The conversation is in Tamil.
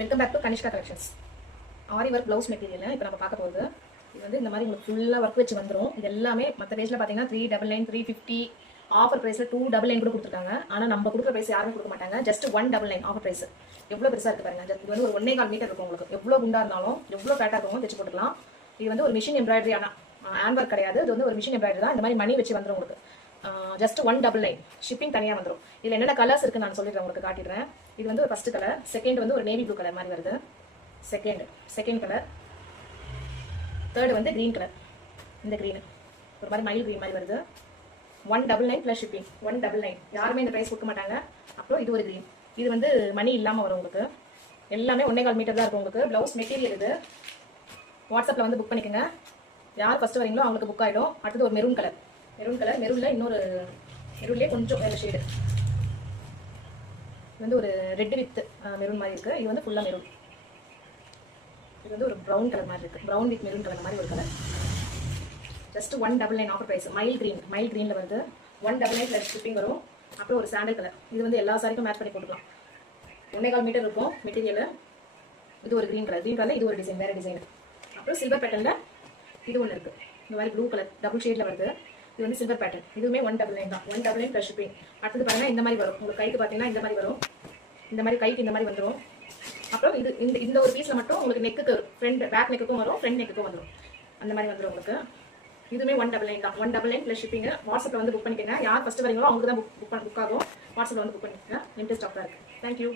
Welcome back to Kanishka collections. Aari work blouse material இப்போ நம்ம பார்க்க போகிறது. இது வந்து இந்த மாதிரி உங்களுக்கு ஃபுல்லாக ஒர்க் வச்சு வந்துடும். இது எல்லாமே மற்ற பேஜில் பார்த்தீங்கன்னா 399 350 ஆஃபர் ப்ரைஸில் 299 கூட கொடுத்துருக்காங்க. ஆனால் நம்ம கொடுக்குற ப்ரைஸ் யாரும் கொடுக்க மாட்டாங்க. Just 199 offer price. எவ்வளோ பெருசாக இருக்குது பாருங்க. இது வந்து ஒரு 1.25 மீட்டர் இருக்கும். உங்களுக்கு எவ்வளோ குண்டா இருந்தாலும் எவ்வளோ ஃபேட்டாக இருக்கவங்க தைச்சு போட்டுக்கலாம். இது வந்து ஒரு மிஷின் எம்ப்ராய்டரி, ஆனால் ஹேண்ட் ஒர்க் கிடையாது. இது வந்து ஒரு மிஷின் எம்ப்ராய்டரி தான். இந்த மாதிரி மணி வச்சு வந்துடும் உங்களுக்கு. ஜஸ்ட் 199. ஷிப்பிங் தனியாக வந்துடும். இதில் என்னென்ன கலர்ஸ் இருக்குன்னு நான் சொல்லிடுறேன், உங்களுக்கு காட்டிடுறேன். இது வந்து ஒரு ஃபர்ஸ்ட் கலர், செகண்ட் வந்து ஒரு நேவி ப்ளூ கலர் மாதிரி வருது. செகண்ட் கலர், தேர்டு வந்து க்ரீன் கலர். இந்த க்ரீனு ஒரு மாதிரி மயில் க்ரீன் மாதிரி வருது. 199 ப்ளஸ் ஷிப்பிங் 199. யாருமே இந்த ப்ரைஸ் கொடுக்க மாட்டாங்க. அப்புறம் இது ஒரு க்ரீன். இது வந்து மணி இல்லாமல் வரும் உங்களுக்கு. எல்லாமே 1.25 மீட்டர் தான் இருக்கும் உங்களுக்கு. ப்ளவுஸ் மெட்டீரியல் இது. வாட்ஸ்அப்பில் வந்து புக் பண்ணிக்கோங்க. யார் ஃபஸ்ட்டு வரீங்களோ அவங்களுக்கு புக் ஆகிடும். அடுத்தது ஒரு மெரூன் கலர். மெரூனில் இன்னொரு மெரூன்லேயே கொஞ்சம் வேறு ஷேடு. இது வந்து ஒரு ரெட் வித் மெரூன் மாதிரி இருக்குது. இது வந்து ஃபுல்லாக மெரூன். இது வந்து ஒரு ப்ரௌன் கலர் மாதிரி இருக்குது. ப்ரௌன் வித் மெரூன் கலர் மாதிரி ஒரு கலர். Just 199 offer price. மயில் க்ரீனில் வந்து 199 ப்ளஸ் ஷிப்பிங் வரும். அப்புறம் ஒரு சாண்டல் கலர். இது வந்து எல்லா சாரிக்கும் மேட்ச் பண்ணி போட்டுக்கலாம். 1.25 மீட்டர் இருக்கும் மெட்டீரியல். இது ஒரு க்ரீன் கலர். இது ஒரு டிசைன், வேறு டிசைன். அப்புறம் சில்வர் பேட்டர்னில் இது ஒன்று இருக்குது. இந்த மாதிரி ப்ளூ கலர் டபுள் ஷேடில் வருது. இது வந்து சில்வர் பேட்டர்ன். இதுவுமே 199 தான். 199 ப்ளஸ் ஷிப்பிங். அடுத்தது பார்த்தீங்கன்னா இந்த மாதிரி வரும். உங்களுக்கு கைக்கு பார்த்தீங்கன்னா இந்த மாதிரி வரும். இந்த மாதிரி கைக்கு இந்த மாதிரி வந்துடும். அப்புறம் இது இந்த ஒரு பீஸில் மட்டும் உங்களுக்கு நெக்குக்கு ஃப்ரண்ட் பேக் நெக்குக்கும் வரும், ஃப்ரண்ட் நெக்குக்கும் வந்துடும். அந்த மாதிரி வந்துடும் உங்களுக்கு. இதுவுமே 199 தான். 199 ப்ளஸ் ஷிப்பிங். வாட்ஸ்அப்பில் வந்து புக் பண்ணிக்கோங்க. யார் ஃபஸ்ட்டு வரீங்களோ அவங்களுக்கு தான் புக் ஆகும். வாட்ஸ்அப்பில் வந்து புக் பண்ணிக்கோங்க. லிமிட்டட் ஸ்டாக் தான் இருக்குது. தேங்க்யூ.